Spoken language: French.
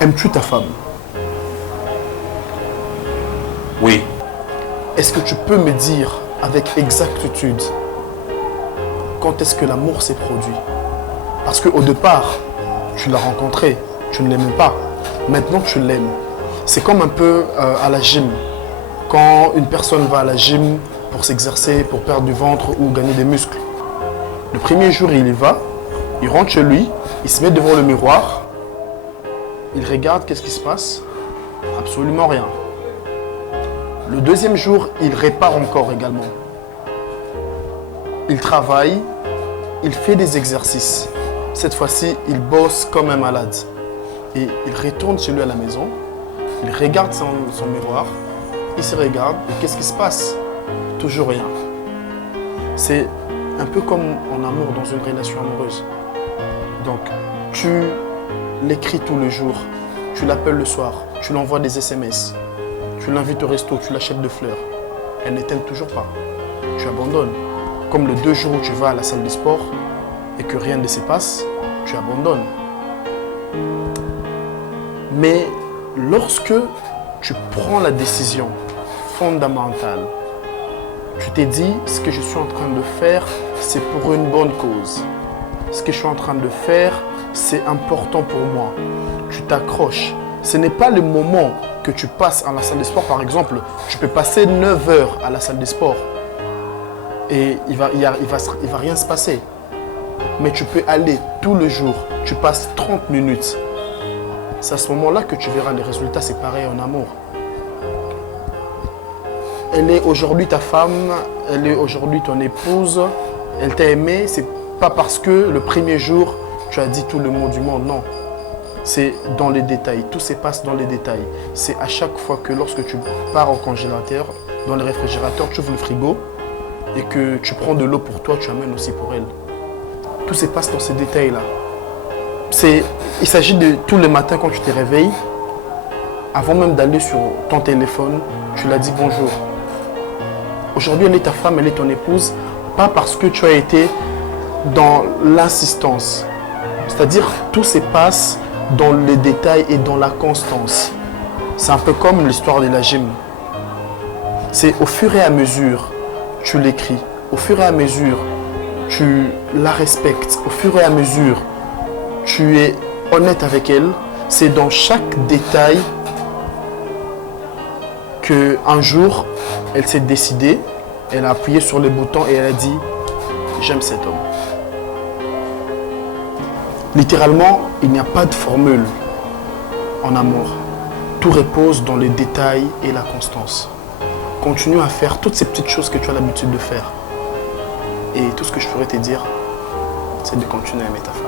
Aimes-tu ta femme? Oui. Est-ce que tu peux me dire avec exactitude quand est-ce que l'amour s'est produit? Parce qu'au départ, tu l'as rencontré, tu ne l'aimais pas. Maintenant, tu l'aimes. C'est comme un peu à la gym. Quand une personne va à la gym pour s'exercer, pour perdre du ventre ou gagner des muscles. Le premier jour, il y va, il rentre chez lui, il se met devant le miroir, il regarde qu'est-ce qui se passe. Absolument rien. Le deuxième jour, il répare encore également. Il travaille, il fait des exercices. Cette fois-ci, il bosse comme un malade. Et il retourne chez lui à la maison, il regarde son miroir, il se regarde, et qu'est-ce qui se passe? Toujours rien. C'est un peu comme en amour, dans une relation amoureuse. Donc, tu l'écris tous les jours, tu l'appelles le soir, tu l'envoies des SMS, tu l'invites au resto, tu l'achètes de fleurs. Elle ne t'aime toujours pas. Tu abandonnes. Comme les 2 jours où tu vas à la salle de sport et que rien ne se passe, tu abandonnes. Mais lorsque tu prends la décision fondamentale, tu t'es dit, ce que je suis en train de faire, c'est pour une bonne cause. Ce que je suis en train de faire, c'est important pour moi. Tu t'accroches. Ce n'est pas le moment que tu passes à la salle de sport, par exemple. Tu peux passer 9 heures à la salle de sport et il va rien se passer. Mais tu peux aller tous les jours. Tu passes 30 minutes. C'est à ce moment-là que tu verras les résultats. C'est pareil en amour. Elle est aujourd'hui ta femme, elle est aujourd'hui ton épouse, elle t'a aimé, c'est pas parce que le premier jour tu as dit tout le mot du monde, non. C'est dans les détails, tout se passe dans les détails. C'est à chaque fois que lorsque tu pars au congélateur, dans le réfrigérateur, tu ouvres le frigo et que tu prends de l'eau pour toi, tu amènes aussi pour elle. Tout se passe dans ces détails-là. Il s'agit de tous les matins quand tu te réveilles, avant même d'aller sur ton téléphone, tu l'as dit bonjour. Aujourd'hui, elle est ta femme, elle est ton épouse, pas parce que tu as été dans l'insistance. C'est-à-dire, tout se passe dans les détails et dans la constance. C'est un peu comme l'histoire de la gym. C'est au fur et à mesure, tu l'écris. Au fur et à mesure, tu la respectes. Au fur et à mesure, tu es honnête avec elle. C'est dans chaque détail qu'un jour, elle s'est décidée, elle a appuyé sur le bouton et elle a dit « J'aime cet homme ». Littéralement, il n'y a pas de formule en amour. Tout repose dans les détails et la constance. Continue à faire toutes ces petites choses que tu as l'habitude de faire. Et tout ce que je pourrais te dire, c'est de continuer à aimer ta femme.